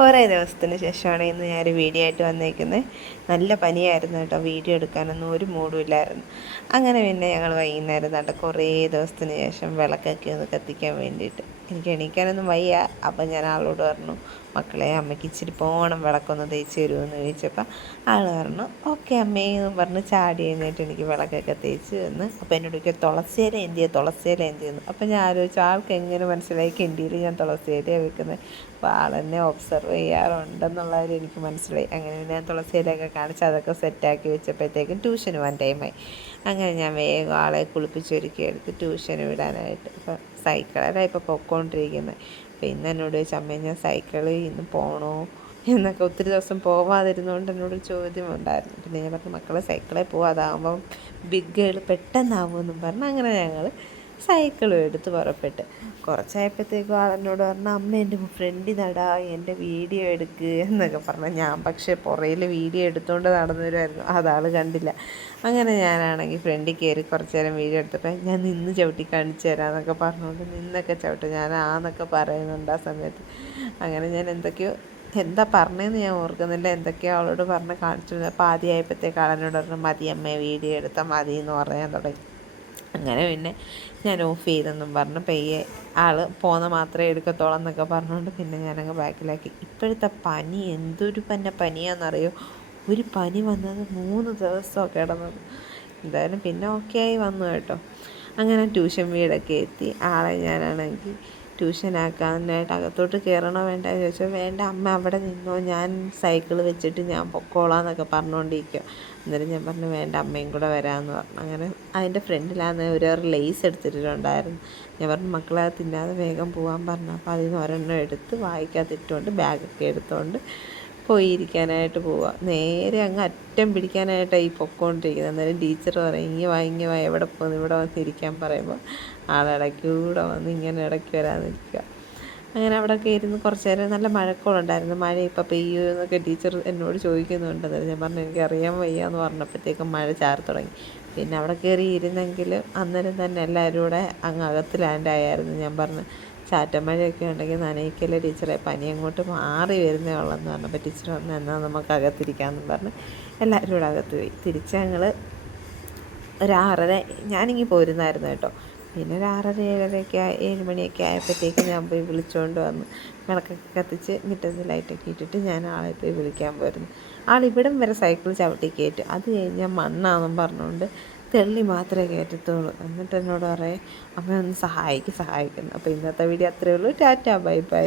കുറേ ദിവസത്തിന് ശേഷമാണ് ഇന്ന് ഞാനൊരു വീഡിയോ ആയിട്ട് വന്നേക്കുന്നത്. നല്ല പനിയായിരുന്നു കേട്ടോ, വീഡിയോ എടുക്കാനൊന്നും ഒരു മൂഡും ഇല്ലായിരുന്നു. അങ്ങനെ പിന്നെ ഞങ്ങൾ വൈകുന്നേരം നട്ട് കുറേ ദിവസത്തിന് ശേഷം വിളക്കൊക്കെ ഒന്ന് കത്തിക്കാൻ വേണ്ടിയിട്ട് എനിക്ക് എണീക്കാനൊന്നും വയ്യ. അപ്പം ഞാൻ ആളോട് പറഞ്ഞു, മക്കളെ അമ്മയ്ക്ക് ഇച്ചിരി പോകണം, വിളക്കൊന്ന് തേച്ച് തരുമെന്ന് ചോദിച്ചപ്പോൾ ആൾ പറഞ്ഞു ഓക്കെ അമ്മേ എന്ന് പറഞ്ഞ് ചാടി കഴിഞ്ഞിട്ട് എനിക്ക് വിളക്കൊക്കെ തേച്ച് തന്ന്. അപ്പോൾ എന്നോട് ചോദിക്കുക തുളസിയില എന്തിയെന്ന്. അപ്പം ഞാൻ ആലോചിച്ചു ആൾക്ക് എങ്ങനെ മനസ്സിലായി കിണ്ടിയിൽ ഞാൻ തുളസിയിലയാണ് വെക്കുന്നത്. അപ്പോൾ ആളെന്നെ ഒബ്സർവ് ചെയ്യാറുണ്ടെന്നുള്ളവർ എനിക്ക് മനസ്സിലായി. അങ്ങനെ ഞാൻ തുളസിയിലൊക്കെ കാണിച്ച് അതൊക്കെ സെറ്റാക്കി വെച്ചപ്പോഴത്തേക്കും ട്യൂഷന് പോകാൻ ടൈമായി. അങ്ങനെ ഞാൻ വേഗം ആളെ കുളിപ്പിച്ചൊരുക്കി എടുത്ത് ട്യൂഷന് വിടാനായിട്ട് ഇപ്പോൾ സൈക്കിളാണ് ഇപ്പോൾ പൊയ്ക്കൊണ്ടിരിക്കുന്നത്. അപ്പോൾ ഇന്ന് എന്നോട് ചോദിച്ചു അമ്മേ ഞാൻ സൈക്കിളിൽ ഇന്ന് പോകണോ എന്നൊക്കെ. ഒത്തിരി ദിവസം പോവാതിരുന്നുകൊണ്ട് എന്നോട് ചോദ്യമുണ്ടായിരുന്നു. പിന്നെ ഞാൻ പറഞ്ഞു മക്കളെ സൈക്കിളിൽ പോവാം, അതാകുമ്പം ബിഗ്ഗുകൾ പെട്ടെന്നാവുമെന്നും പറഞ്ഞു അങ്ങനെ ഞങ്ങൾ സൈക്കിളും എടുത്ത് പുറപ്പെട്ട്. കുറച്ചായപ്പോഴത്തേക്കും ആളെന്നോട് പറഞ്ഞു അമ്മ എൻ്റെ ഫ്രണ്ടിൽ നടാ, എൻ്റെ വീഡിയോ എടുക്കുക എന്നൊക്കെ പറഞ്ഞു. ഞാൻ പക്ഷേ പുറയിൽ വീഡിയോ എടുത്തുകൊണ്ട് നടന്നു വരുമായിരുന്നു, അതാൾ കണ്ടില്ല. അങ്ങനെ ഞാനാണെങ്കിൽ ഫ്രണ്ടിൽ കയറി കുറച്ച് നേരം വീഡിയോ എടുത്തപ്പോൾ ഞാൻ നിന്ന് ചവിട്ടി കാണിച്ചു തരാമെന്നൊക്കെ പറഞ്ഞുകൊണ്ട് നിന്നൊക്കെ ചവിട്ടും. ഞാൻ ആന്നൊക്കെ പറയുന്നുണ്ട് ആ സമയത്ത്. അങ്ങനെ ഞാൻ എന്താ പറഞ്ഞതെന്ന് ഞാൻ ഓർക്കുന്നില്ല, എന്തൊക്കെയോ അവളോട് പറഞ്ഞ് കാണിച്ചു. അപ്പോൾ ആദ്യമായപ്പോഴത്തേക്ക് ആളെന്നോട് പറഞ്ഞു മതി അമ്മേ വീഡിയോ എടുത്താൽ മതി എന്ന് പറയാൻ തുടങ്ങി. അങ്ങനെ പിന്നെ ഞാൻ ഓഫ് ചെയ്തെന്നും പറഞ്ഞു പെയ്യെ ആൾ പോന്ന മാത്രമേ എടുക്കത്തോളം എന്നൊക്കെ പറഞ്ഞുകൊണ്ട് പിന്നെ ഞാനങ്ങ് ബാക്കിലാക്കി. ഇപ്പോഴത്തെ പനി എന്തൊരു പനിയാണെന്നറിയോ, ഒരു പനി വന്നത് 3 ദിവസമൊക്കെ കിടന്നത്. എന്തായാലും പിന്നെ ഓക്കെ ആയി വന്നു കേട്ടോ. അങ്ങനെ ട്യൂഷൻ വീടൊക്കെ എത്തി. ആളെ ഞാനാണെങ്കിൽ ട്യൂഷനാക്കാനായിട്ട് അകത്തോട്ട് കയറണോ വേണ്ട ചോദിച്ചാൽ വേണ്ട അമ്മ അവിടെ നിന്നോ, ഞാൻ സൈക്കിൾ വെച്ചിട്ട് ഞാൻ പൊക്കോളാം എന്നൊക്കെ പറഞ്ഞുകൊണ്ടിരിക്കുക. എന്നിട്ട് ഞാൻ പറഞ്ഞു വേണ്ട അമ്മയും കൂടെ വരാമെന്ന് പറഞ്ഞു. അങ്ങനെ അതിൻ്റെ ഫ്രണ്ടിലാണ് ഒരു ലേസ് എടുത്തിട്ടുണ്ടായിരുന്നു. ഞാൻ പറഞ്ഞു മക്കളെ തിന്നാതെ വേഗം പോകാൻ പറഞ്ഞു. അപ്പോൾ അതിൽ നിന്ന് ഒരെണ്ണം എടുത്ത് വായിക്കാത്തിട്ടുകൊണ്ട് ബാഗൊക്കെ എടുത്തുകൊണ്ട് പോയിരിക്കാനായിട്ട് പോവുക. നേരെ അങ്ങ് അറ്റം പിടിക്കാനായിട്ടാണ് ഈ പൊക്കോണ്ടിരിക്കുന്നത്. അന്നേരം ടീച്ചർ പറയും ഇങ്ങ് വാ എവിടെ പോകുന്നു, ഇവിടെ വന്നിരിക്കാൻ പറയുമ്പോൾ ആളിടയ്ക്കൂടെ വന്ന് ഇങ്ങനെ ഇടയ്ക്ക് വരാൻ നിൽക്കുക. അങ്ങനെ അവിടെയൊക്കെ ഇരുന്ന് കുറച്ച് നേരം നല്ല മഴക്കോളുണ്ടായിരുന്നു. മഴ ഇപ്പോൾ പെയ്യുമോ എന്നൊക്കെ ടീച്ചർ എന്നോട് ചോദിക്കുന്നുണ്ട്. ഞാൻ പറഞ്ഞു എനിക്കറിയാൻ വയ്യ എന്ന് പറഞ്ഞപ്പോഴത്തേക്കും മഴ ചാറി തുടങ്ങി. പിന്നെ അവിടെ കയറി ഇരുന്നെങ്കിൽ അന്നേരം തന്നെ എല്ലാവരും കൂടെ അങ്ങ് അകത്ത് ലാൻഡായിരുന്നു. ഞാൻ പറഞ്ഞു ചാറ്റമഴയൊക്കെ ഉണ്ടെങ്കിൽ നനയിക്കല്ലേ ടീച്ചറെ, പനി അങ്ങോട്ട് മാറി വരുന്നേ ഉള്ളെന്ന് പറഞ്ഞപ്പോൾ ടീച്ചർ പറഞ്ഞു എന്നാൽ നമുക്ക് അകത്തിരിക്കാമെന്ന് പറഞ്ഞ് എല്ലാവരും കൂടെ അകത്ത് പോയി. തിരിച്ച് ഞങ്ങൾ ഒരു 6:30 ഞാനിങ്ങി പോരുന്നായിരുന്നു കേട്ടോ. പിന്നെ ഒരു 6:30 7 മണിയൊക്കെ ആയപ്പോഴത്തേക്ക് ഞാൻ പോയി വിളിച്ചുകൊണ്ട് വന്ന് വിളക്കൊക്കെ കത്തിച്ച് മുറ്റത്ത് ലൈറ്റൊക്കെ ഇട്ടിട്ട് ഞാൻ ആളെ പോയി വിളിക്കാൻ പോയിരുന്നു. ആളിവിടം വരെ സൈക്കിൾ ചവിട്ടി കയറ്റും, അത് കഴിഞ്ഞാൽ മണ്ണാണെന്നും പറഞ്ഞുകൊണ്ട് തെള്ളി മാത്രമേ കയറ്റത്തുള്ളൂ. എന്നിട്ട് എന്നോട് പറയും അമ്മ ഒന്ന് സഹായിക്കുന്നു. അപ്പോൾ ഇന്നത്തെ വീഡിയോ അത്രയേ ഉള്ളൂ. Tata bye bye.